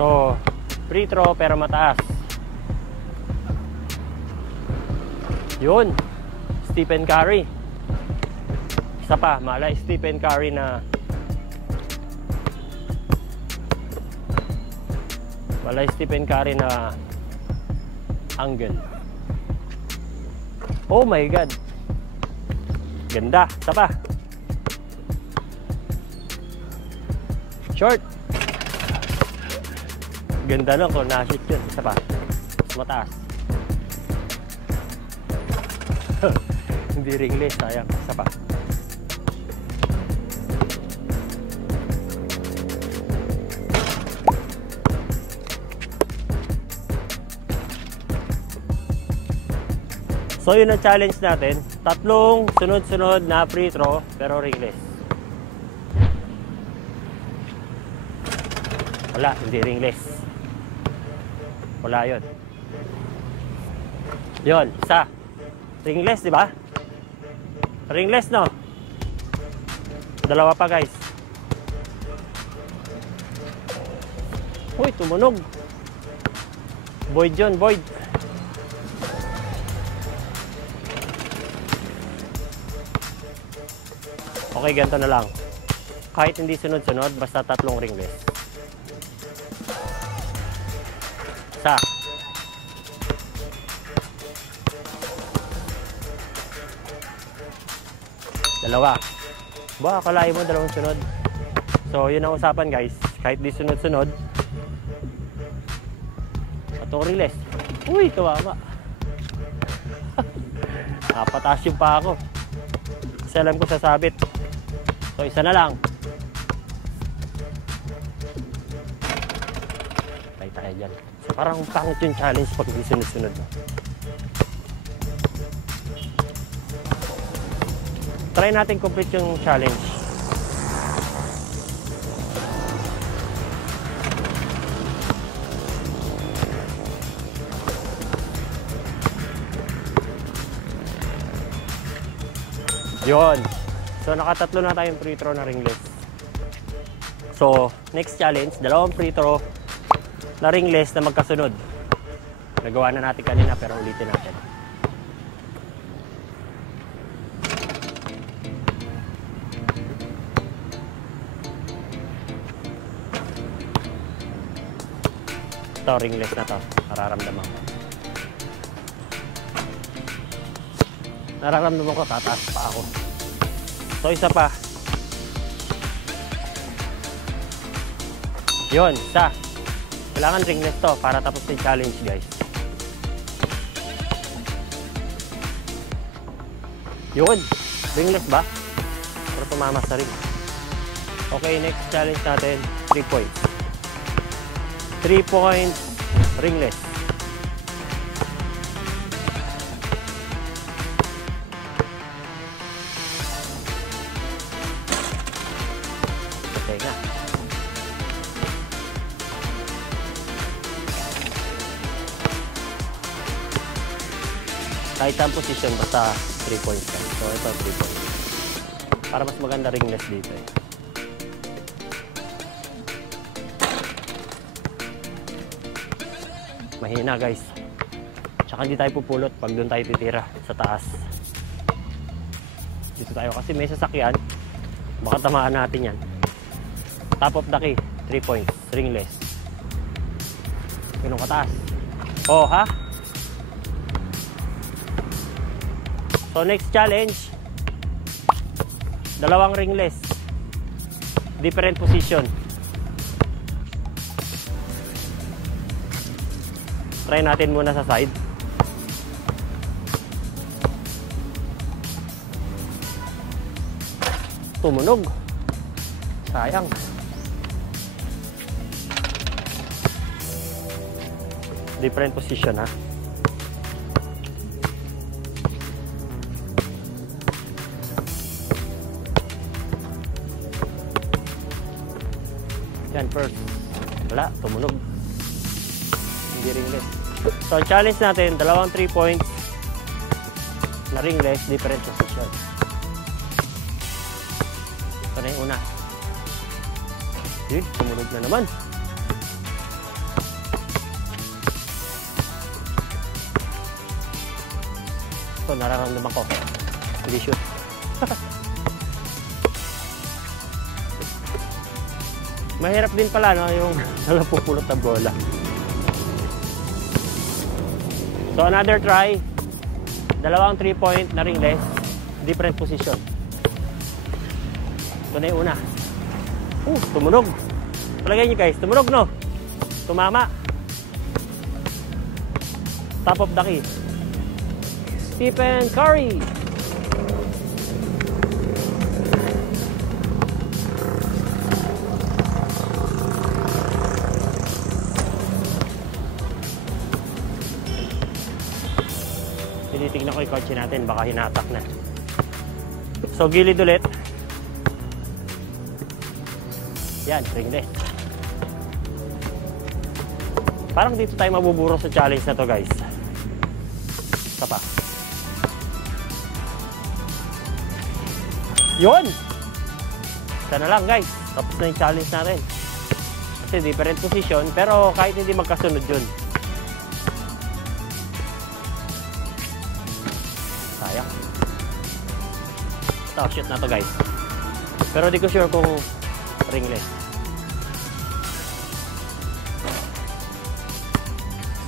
So, free throw pero mataas. Yun. Stephen Curry. Isa pa, malay Stephen Curry na angle. Oh my God. Ganda. Isa pa. Short. Ganda lang kung na-shoot yun. Isa pa. Mataas. Hindi ringless. Sayang. Isa pa. So yun ang challenge natin. 3 sunod-sunod na free throw pero ringless. Wala, hindi ringless. Wala yun. Yun, isa. Ringless, di ba? Ringless, no? 2 pa, guys. Uy, tumunog. Void yun, void. Okay, ganito na lang. Kahit hindi sunod-sunod, basta 3 ringless. Isa. Dalawa. Ba, akalain mo 2 sunod. So, yun ang usapan, guys. Kahit di sunod-sunod. 3 ringless. Uy, kawawa. Napataas yung pa ako. Kasi alam ko sasabit. So, isa na lang. Tayo dyan. So, parang pangit yung challenge pag hindi sunod-sunod. Try natin complete yung challenge. Yun. So, naka-3 na tayong free throw na ringless. So, next challenge, 2 free throw na ringless na magkasunod. Nagawa na natin kanina pero ulitin natin. Ito, ringless na to. Nararamdaman ko. Nararamdaman ko, tataas pa ako. So, isa pa. Yun, isa. Kailangan ringless to para tapos yung challenge, guys. Yun. Ringless ba? Pero tumama sa ring. Okay, next challenge natin, 3 points. 3 points, ringless. Okay na. Kahit ang position, basta 3 points lang. So, ito 3 points. Para mas maganda ringless dito eh. Mahina, guys. Tsaka hindi tayo pupulot pag doon tayo titira sa taas. Dito tayo kasi may sasakyan. Baka tamaan natin yan. Top of the key, 3 points, ringless. Ganun kataas. Oh, ha? So, next challenge, 2 ringless. Different position. Try natin muna sa side. Tumunog. Sayang. Different position, ha? Yan, first. Wala, tumunog. Hindi ringless. So, challenge natin, 2 3 points na ringless, different position. Ito na yung una. Eh, tumunog na naman. So, nararamdaman ko. Hindi shoot. Mahirap din pala, no? Yung napupulot na bola. So, another try. Dalawang 3-point na ringless. Different position. Ito na yung una. Tumunog. Palagay nyo guys, tumunog, no? Tumama. Top of the key. Stephen Curry. Tinitignan ko yung kotse natin, baka hinatak na. So, gilid ulit. Yan, ringless. Parang dito tayo mabuburo sa challenge na to guys. Isa pa. Yun! Isa na lang guys. Tapos na yung challenge natin. Kasi different position, pero kahit hindi magkasunod yun. Sayang. Ito, shoot na to guys. Pero di ko sure kung ringless.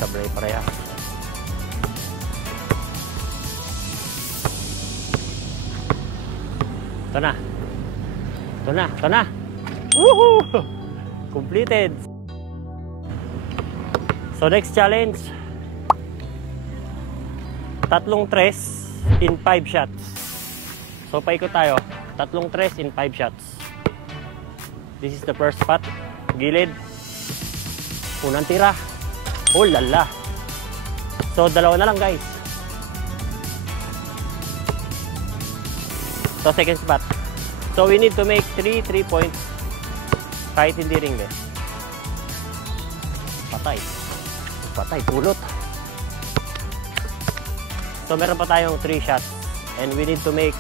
Sablay parehas. Ito na. Ito na. Ito na. Woohoo! Completed. So next challenge. Tatlong tres in 5 shots. So paikot tayo. Tatlong tres in 5 shots. This is the first spot. Gilid. Unang tira. Oh lala. So dalawa na lang guys. So second spot. So we need to make 3 points kahit hindi ringless. Patay. Patay. Pulot. So meron pa tayong 3 shots. And we need to make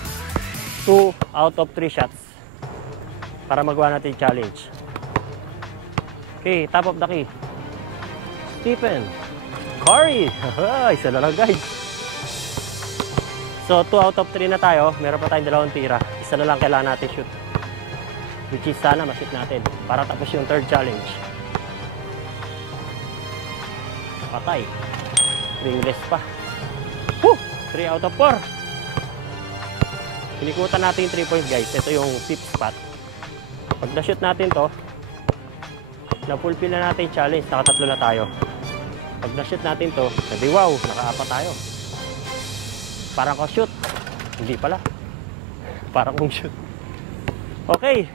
2 out of 3 shots para magawa natin challenge. Okay, top of the key. Stephen Curry. Isa na lang guys. So 2 out of 3 na tayo. Meron pa tayong dalawang tira. Isa na lang kailangan natin shoot. Which is sana ma-shoot natin para tapos yung third challenge. Patay. Ringless pa. 3 out of 4. Pinikutan natin yung 3 points guys. Ito yung 5th spot. Pag na-shoot natin to, na-fulfill na natin yung challenge. Nakatatlo na tayo. Pag na-shoot natin to, sabi wow, naka-4 tayo. Parang ko shoot. Hindi pala. Parang kong shoot. Okay.